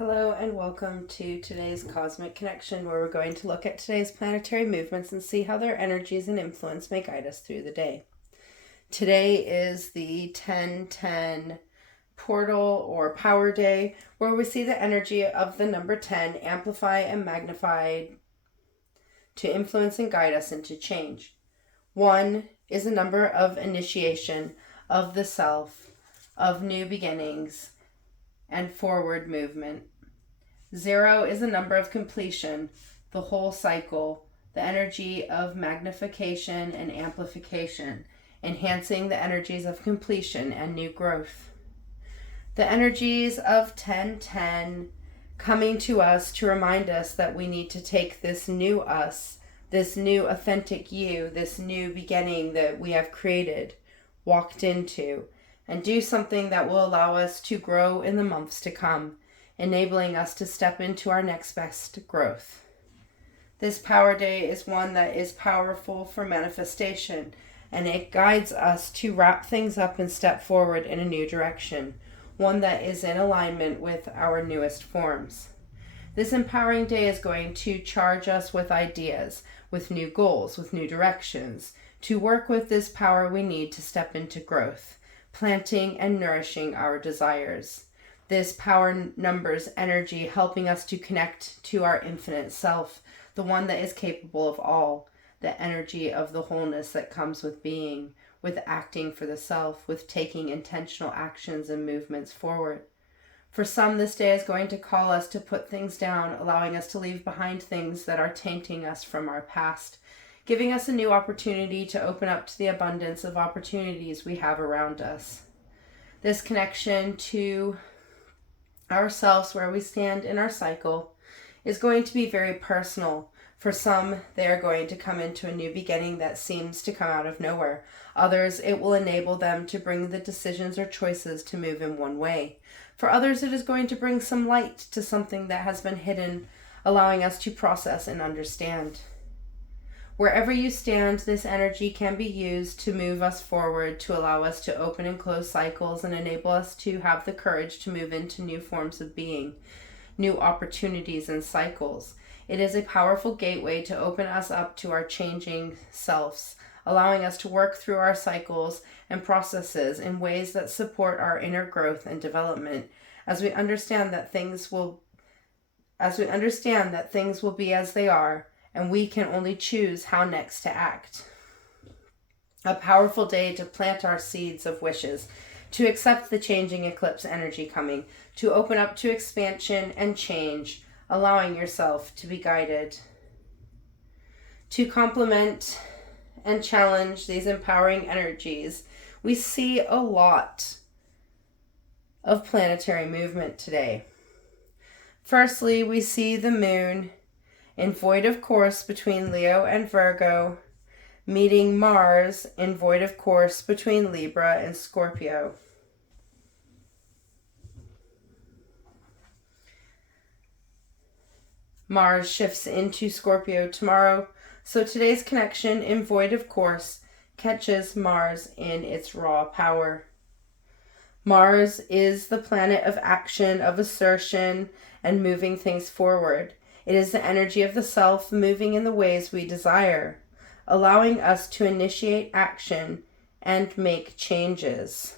Hello and welcome to today's Cosmic Connection, where we're going to look at today's planetary movements and see how their energies and influence may guide us through the day. Today is the 10-10 portal or power day, where we see the energy of the number 10 amplify and magnify to influence and guide us into change. 1 is a number of initiation, of the self, of new beginnings, and forward movement. 0 is a number of completion, the whole cycle, the energy of magnification and amplification, enhancing the energies of completion and new growth. The energies of 10-10 coming to us to remind us that we need to take this new us, this new authentic you, this new beginning that we have created, walked into, and do something that will allow us to grow in the months to come, enabling us to step into our next best growth. This power day is one that is powerful for manifestation, and it guides us to wrap things up and step forward in a new direction, one that is in alignment with our newest forms. This empowering day is going to charge us with ideas, with new goals, with new directions. To work with this power, we need to step into growth, planting and nourishing our desires. This power numbers energy, helping us to connect to our infinite self, the one that is capable of all, the energy of the wholeness that comes with being, with acting for the self, with taking intentional actions and movements forward. For some, this day is going to call us to put things down, allowing us to leave behind things that are tainting us from our past, giving us a new opportunity to open up to the abundance of opportunities we have around us. This connection to ourselves, where we stand in our cycle, is going to be very personal. For some, they are going to come into a new beginning that seems to come out of nowhere. Others, it will enable them to bring the decisions or choices to move in one way. For others, it is going to bring some light to something that has been hidden, allowing us to process and understand. Wherever you stand, this energy can be used to move us forward, to allow us to open and close cycles and enable us to have the courage to move into new forms of being, new opportunities and cycles. It is a powerful gateway to open us up to our changing selves, allowing us to work through our cycles and processes in ways that support our inner growth and development, as we understand that things will be as they are, and we can only choose how next to act. A powerful day to plant our seeds of wishes, to accept the changing eclipse energy coming, to open up to expansion and change, allowing yourself to be guided. To complement and challenge these empowering energies, we see a lot of planetary movement today. Firstly, we see the moon in void of course between Leo and Virgo, meeting Mars in void of course between Libra and Scorpio. Mars shifts into Scorpio tomorrow, so today's connection in void of course catches Mars in its raw power. Mars is the planet of action, of assertion, and moving things forward. It is the energy of the self moving in the ways we desire, allowing us to initiate action and make changes.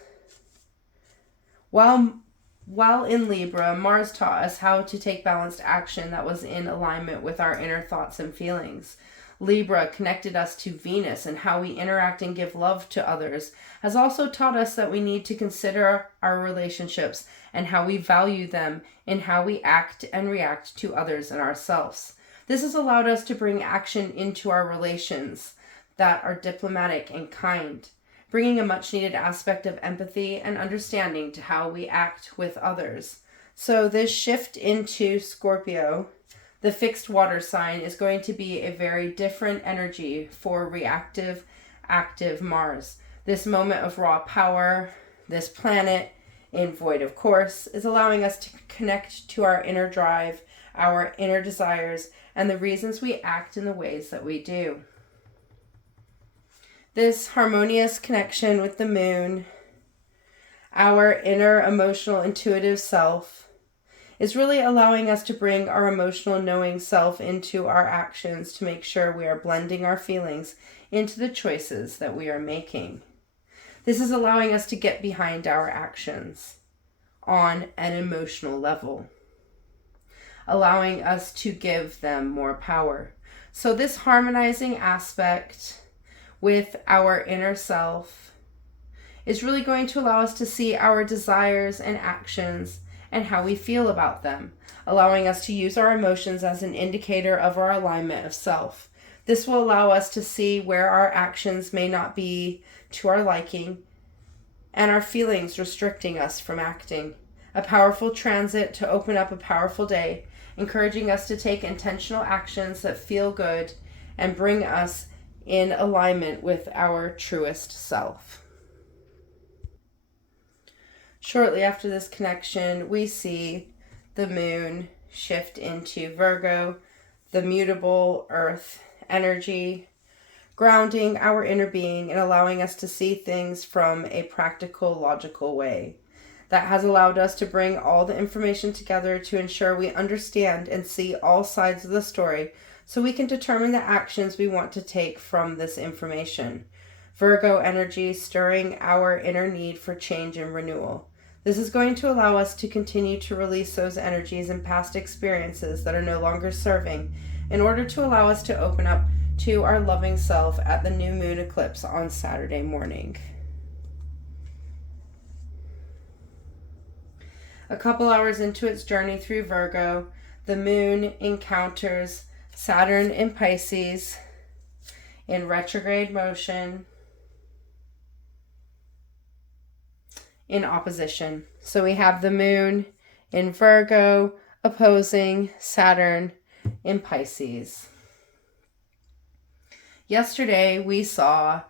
While in Libra, Mars taught us how to take balanced action that was in alignment with our inner thoughts and feelings. Libra connected us to Venus, and how we interact and give love to others has also taught us that we need to consider our relationships and how we value them in how we act and react to others and ourselves. This has allowed us to bring action into our relations that are diplomatic and kind, bringing a much needed aspect of empathy and understanding to how we act with others. So this shift into Scorpio, the fixed water sign, is going to be a very different energy for reactive, active Mars. This moment of raw power, this planet in void of course, is allowing us to connect to our inner drive, our inner desires, and the reasons we act in the ways that we do. This harmonious connection with the moon, our inner emotional intuitive self, is really allowing us to bring our emotional knowing self into our actions to make sure we are blending our feelings into the choices that we are making. This is allowing us to get behind our actions on an emotional level, allowing us to give them more power. So this harmonizing aspect with our inner self is really going to allow us to see our desires and actions and how we feel about them, allowing us to use our emotions as an indicator of our alignment of self. This will allow us to see where our actions may not be to our liking and our feelings restricting us from acting. A powerful transit to open up a powerful day, encouraging us to take intentional actions that feel good and bring us in alignment with our truest self. Shortly after this connection, we see the moon shift into Virgo, the mutable earth energy, grounding our inner being and allowing us to see things from a practical, logical way. That has allowed us to bring all the information together to ensure we understand and see all sides of the story so we can determine the actions we want to take from this information. Virgo energy stirring our inner need for change and renewal. This is going to allow us to continue to release those energies and past experiences that are no longer serving in order to allow us to open up to our loving self at the new moon eclipse on Saturday morning. A couple hours into its journey through Virgo, the moon encounters Saturn in Pisces in retrograde motion in opposition. So we have the moon in Virgo opposing Saturn in Pisces. Yesterday we saw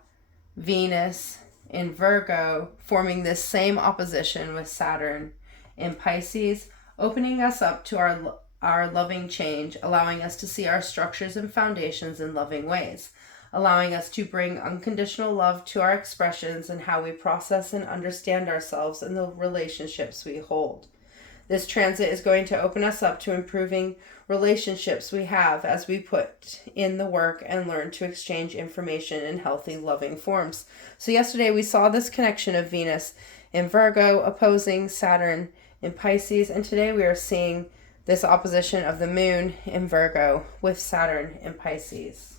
Venus in Virgo forming this same opposition with Saturn in Pisces, opening us up to our loving change, allowing us to see our structures and foundations in loving ways, allowing us to bring unconditional love to our expressions and how we process and understand ourselves and the relationships we hold. This transit is going to open us up to improving relationships we have as we put in the work and learn to exchange information in healthy, loving forms. So yesterday we saw this connection of Venus in Virgo opposing Saturn in Pisces, and today we are seeing this opposition of the moon in Virgo with Saturn in Pisces.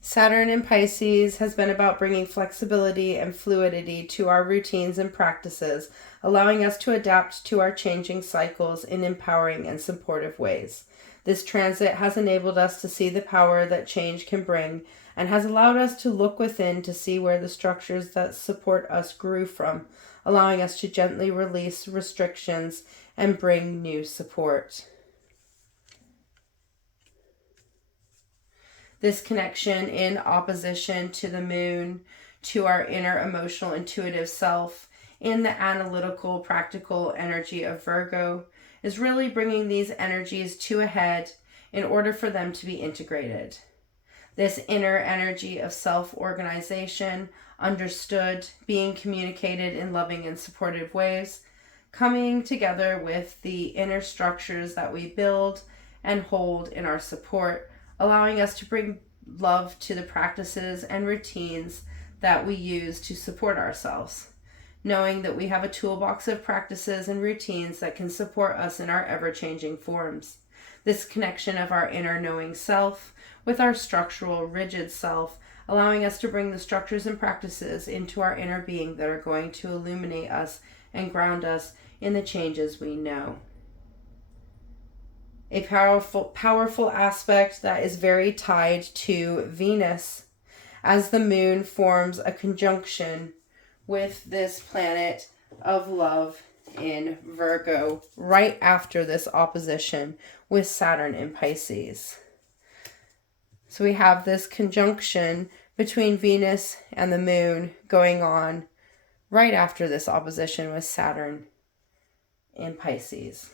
Saturn in Pisces has been about bringing flexibility and fluidity to our routines and practices, allowing us to adapt to our changing cycles in empowering and supportive ways. This transit has enabled us to see the power that change can bring and has allowed us to look within to see where the structures that support us grew from, allowing us to gently release restrictions and bring new support. This connection in opposition to the moon, to our inner emotional intuitive self, in the analytical practical energy of Virgo, is really bringing these energies to a head in order for them to be integrated. This inner energy of self-organization, understood, being communicated in loving and supportive ways, coming together with the inner structures that we build and hold in our support, allowing us to bring love to the practices and routines that we use to support ourselves, knowing that we have a toolbox of practices and routines that can support us in our ever-changing forms. This connection of our inner knowing self with our structural, rigid self, allowing us to bring the structures and practices into our inner being that are going to illuminate us and ground us in the changes we know. A powerful aspect that is very tied to Venus as the moon forms a conjunction with this planet of love in Virgo right after this opposition with Saturn in Pisces. So we have this conjunction between Venus and the moon going on right after this opposition with Saturn in Pisces.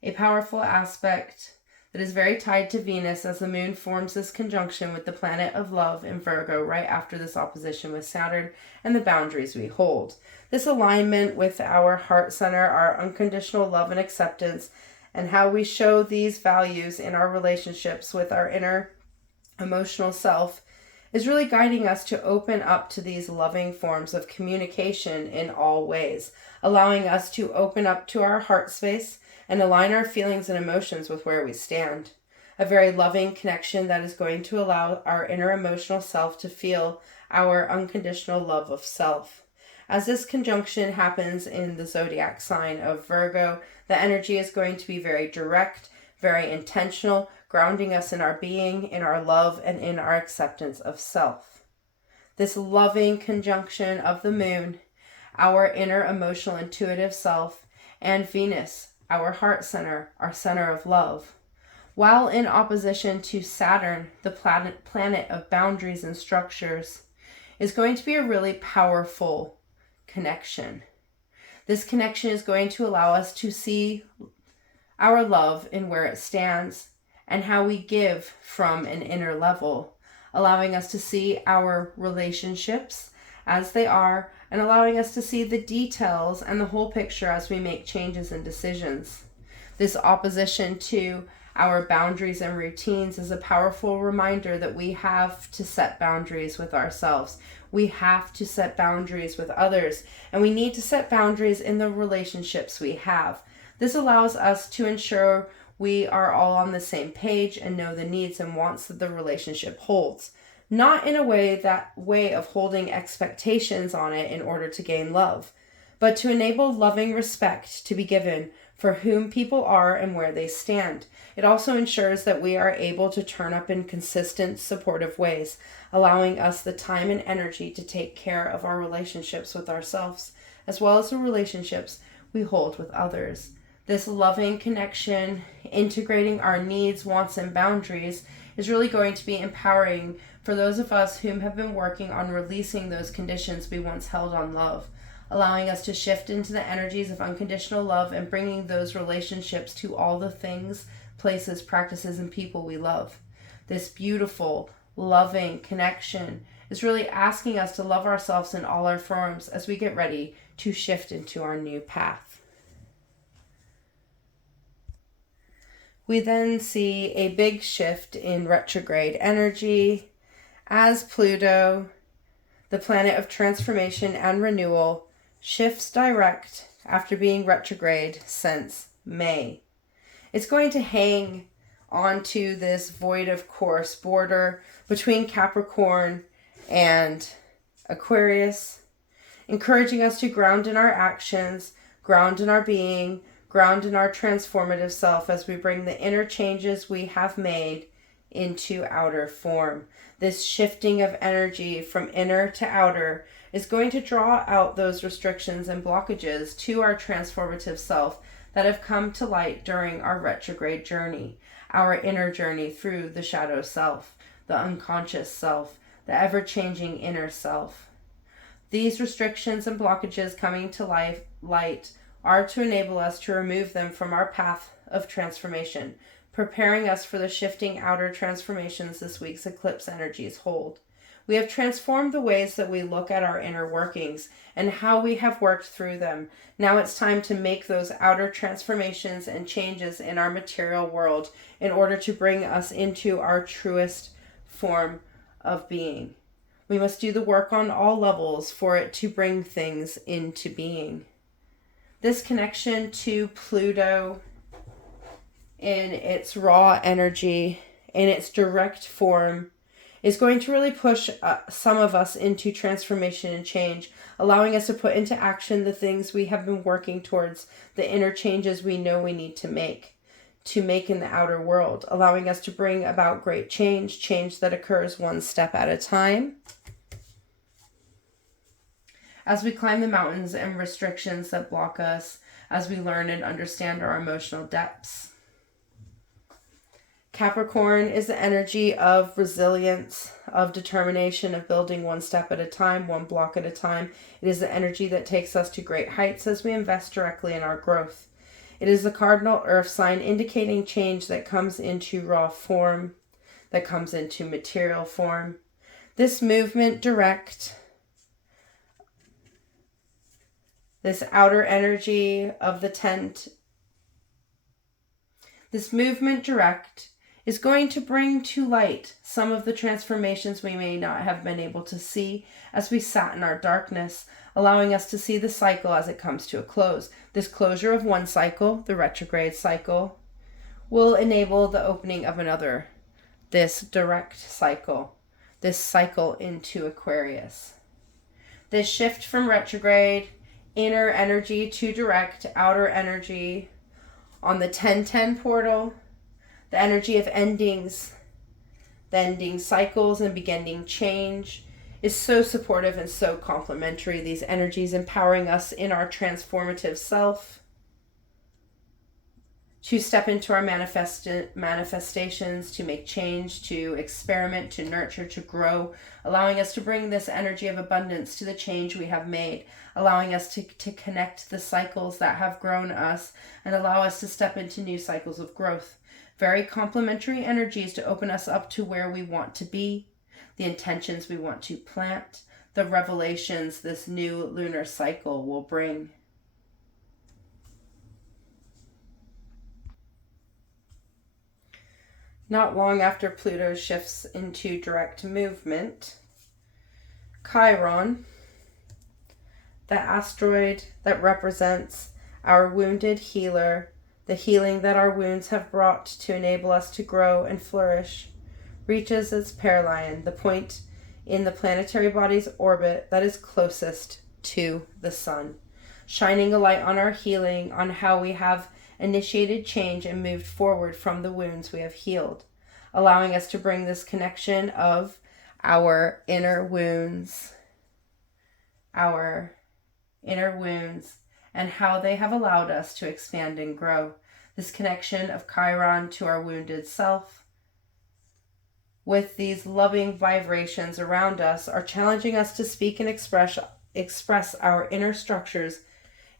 A powerful aspect that is very tied to Venus, as the moon forms this conjunction with the planet of love in Virgo right after this opposition with Saturn and the boundaries we hold. This alignment with our heart center, our unconditional love and acceptance, and how we show these values in our relationships with our inner emotional self is really guiding us to open up to these loving forms of communication in all ways, allowing us to open up to our heart space and align our feelings and emotions with where we stand. A very loving connection that is going to allow our inner emotional self to feel our unconditional love of self. As this conjunction happens in the zodiac sign of Virgo, the energy is going to be very direct, very intentional, grounding us in our being, in our love, and in our acceptance of self. This loving conjunction of the moon, our inner emotional intuitive self, and Venus, our heart center, our center of love, while in opposition to Saturn, the planet of boundaries and structures, is going to be a really powerful connection. This connection is going to allow us to see our love in where it stands and how we give from an inner level, allowing us to see our relationships as they are and allowing us to see the details and the whole picture as we make changes and decisions. This opposition to our boundaries and routines is a powerful reminder that we have to set boundaries with ourselves. We have to set boundaries with others, and we need to set boundaries in the relationships we have. This allows us to ensure we are all on the same page and know the needs and wants that the relationship holds. Not in a way of holding expectations on it in order to gain love, but to enable loving respect to be given for whom people are and where they stand. It also ensures that we are able to turn up in consistent, supportive ways, allowing us the time and energy to take care of our relationships with ourselves, as well as the relationships we hold with others. This loving connection, integrating our needs, wants, and boundaries is really going to be empowering for those of us whom have been working on releasing those conditions we once held on love, allowing us to shift into the energies of unconditional love and bringing those relationships to all the things, places, practices, and people we love. This beautiful, loving connection is really asking us to love ourselves in all our forms as we get ready to shift into our new path. We then see a big shift in retrograde energy as Pluto, the planet of transformation and renewal, shifts direct after being retrograde since May. It's going to hang onto this void of course border between Capricorn and Aquarius, encouraging us to ground in our actions, ground in our being, ground in our transformative self as we bring the inner changes we have made into outer form. This shifting of energy from inner to outer is going to draw out those restrictions and blockages to our transformative self that have come to light during our retrograde journey, our inner journey through the shadow self, the unconscious self, the ever-changing inner self. These restrictions and blockages coming to light are to enable us to remove them from our path of transformation, preparing us for the shifting outer transformations this week's eclipse energies hold. We have transformed the ways that we look at our inner workings and how we have worked through them. Now it's time to make those outer transformations and changes in our material world in order to bring us into our truest form of being. We must do the work on all levels for it to bring things into being. This connection to Pluto in its raw energy, in its direct form, is going to really push some of us into transformation and change, allowing us to put into action the things we have been working towards, the inner changes we know we need to make in the outer world, allowing us to bring about great change that occurs one step at a time. As we climb the mountains and restrictions that block us, as we learn and understand our emotional depths. Capricorn is the energy of resilience, of determination, of building one step at a time, one block at a time. It is the energy that takes us to great heights as we invest directly in our growth. It is the cardinal earth sign, indicating change that comes into raw form, that comes into material form. This movement direct, this outer energy of the tent, this movement direct is going to bring to light some of the transformations we may not have been able to see as we sat in our darkness, allowing us to see the cycle as it comes to a close. This closure of one cycle, the retrograde cycle, will enable the opening of another, this direct cycle, this cycle into Aquarius. This shift from retrograde, inner energy to direct, outer energy on the 10-10 portal, the energy of endings, the ending cycles and beginning change is so supportive and so complementary. These energies empowering us in our transformative self to step into our manifestations, to make change, to experiment, to nurture, to grow, allowing us to bring this energy of abundance to the change we have made, allowing us to connect the cycles that have grown us and allow us to step into new cycles of growth. Very complementary energies to open us up to where we want to be, the intentions we want to plant, the revelations this new lunar cycle will bring. Not long after Pluto shifts into direct movement, Chiron, the asteroid that represents our wounded healer, the healing that our wounds have brought to enable us to grow and flourish, reaches its perihelion, the point in the planetary body's orbit that is closest to the sun, shining a light on our healing, on how we have initiated change and moved forward from the wounds we have healed, allowing us to bring this connection of our inner wounds, and how they have allowed us to expand and grow. This connection of Chiron to our wounded self, with these loving vibrations around us, are challenging us to speak and express our inner structures,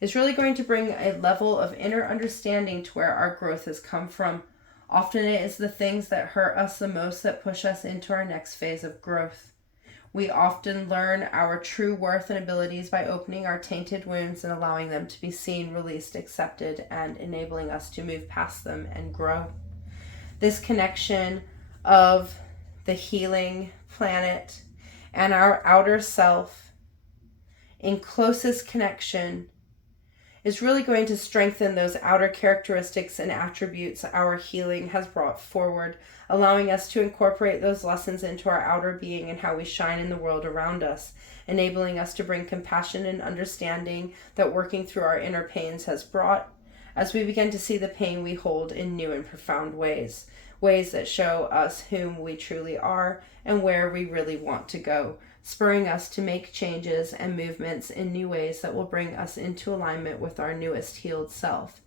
is really going to bring a level of inner understanding to where our growth has come from. Often it is the things that hurt us the most that push us into our next phase of growth. We often learn our true worth and abilities by opening our tainted wounds and allowing them to be seen, released, accepted, and enabling us to move past them and grow. This connection of the healing planet and our outer self in closest connection is really going to strengthen those outer characteristics and attributes our healing has brought forward, allowing us to incorporate those lessons into our outer being and how we shine in the world around us, enabling us to bring compassion and understanding that working through our inner pains has brought, as we begin to see the pain we hold in new and profound ways that show us whom we truly are and where we really want to go, spurring us to make changes and movements in new ways that will bring us into alignment with our newest healed self.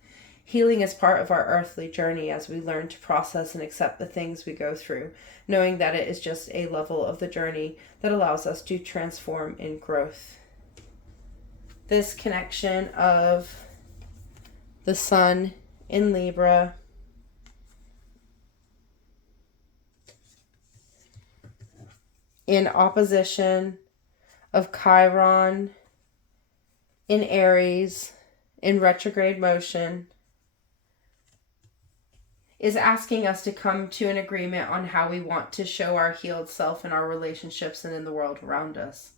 Healing is part of our earthly journey as we learn to process and accept the things we go through, knowing that it is just a level of the journey that allows us to transform in growth. This connection of the sun in Libra, in opposition of Chiron in Aries in retrograde motion, is asking us to come to an agreement on how we want to show our healed self in our relationships and in the world around us.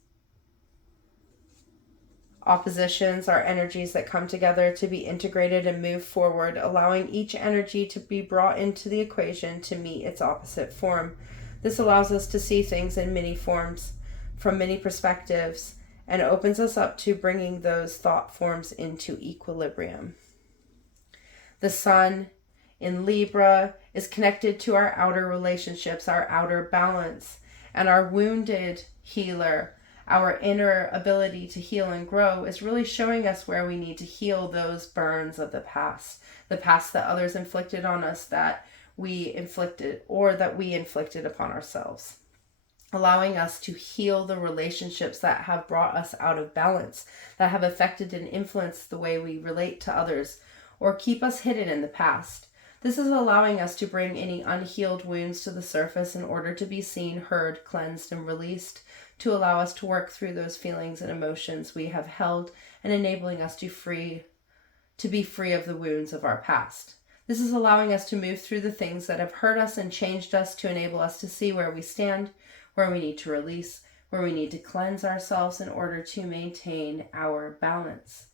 Oppositions are energies that come together to be integrated and move forward, allowing each energy to be brought into the equation to meet its opposite form. This allows us to see things in many forms, from many perspectives, and opens us up to bringing those thought forms into equilibrium. The sun in Libra is connected to our outer relationships, our outer balance, and our wounded healer, our inner ability to heal and grow, is really showing us where we need to heal those burns of the past that others inflicted on us, that we inflicted upon ourselves, allowing us to heal the relationships that have brought us out of balance, that have affected and influenced the way we relate to others, or keep us hidden in the past. This is allowing us to bring any unhealed wounds to the surface in order to be seen, heard, cleansed, and released, to allow us to work through those feelings and emotions we have held, and enabling us to be free of the wounds of our past. This is allowing us to move through the things that have hurt us and changed us, to enable us to see where we stand, where we need to release, where we need to cleanse ourselves in order to maintain our balance.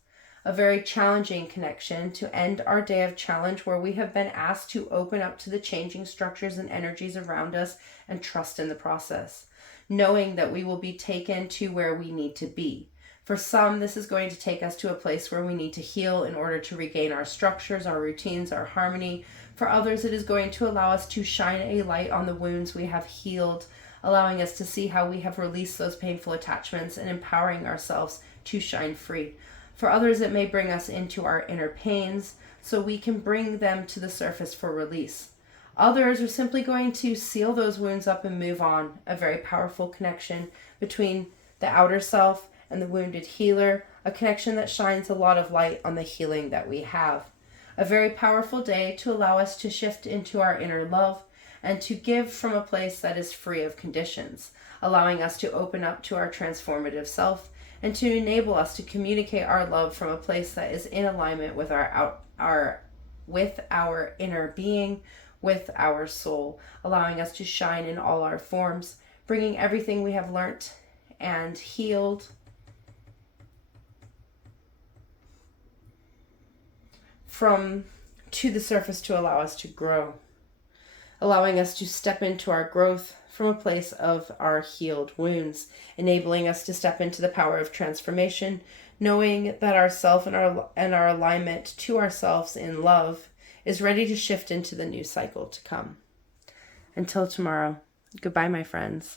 A very challenging connection to end our day of challenge, where we have been asked to open up to the changing structures and energies around us and trust in the process, knowing that we will be taken to where we need to be. For some, this is going to take us to a place where we need to heal in order to regain our structures, our routines, our harmony. For others, it is going to allow us to shine a light on the wounds we have healed, allowing us to see how we have released those painful attachments and empowering ourselves to shine free. For others, it may bring us into our inner pains so we can bring them to the surface for release. Others are simply going to seal those wounds up and move on. A very powerful connection between the outer self and the wounded healer, a connection that shines a lot of light on the healing that we have. A very powerful day to allow us to shift into our inner love and to give from a place that is free of conditions, allowing us to open up to our transformative self and to enable us to communicate our love from a place that is in alignment with our inner being, with our soul, allowing us to shine in all our forms, bringing everything we have learnt and healed to the surface to allow us to grow, allowing us to step into our growth from a place of our healed wounds, enabling us to step into the power of transformation, knowing that ourself and our alignment to ourselves in love is ready to shift into the new cycle to come. Until tomorrow, goodbye, my friends.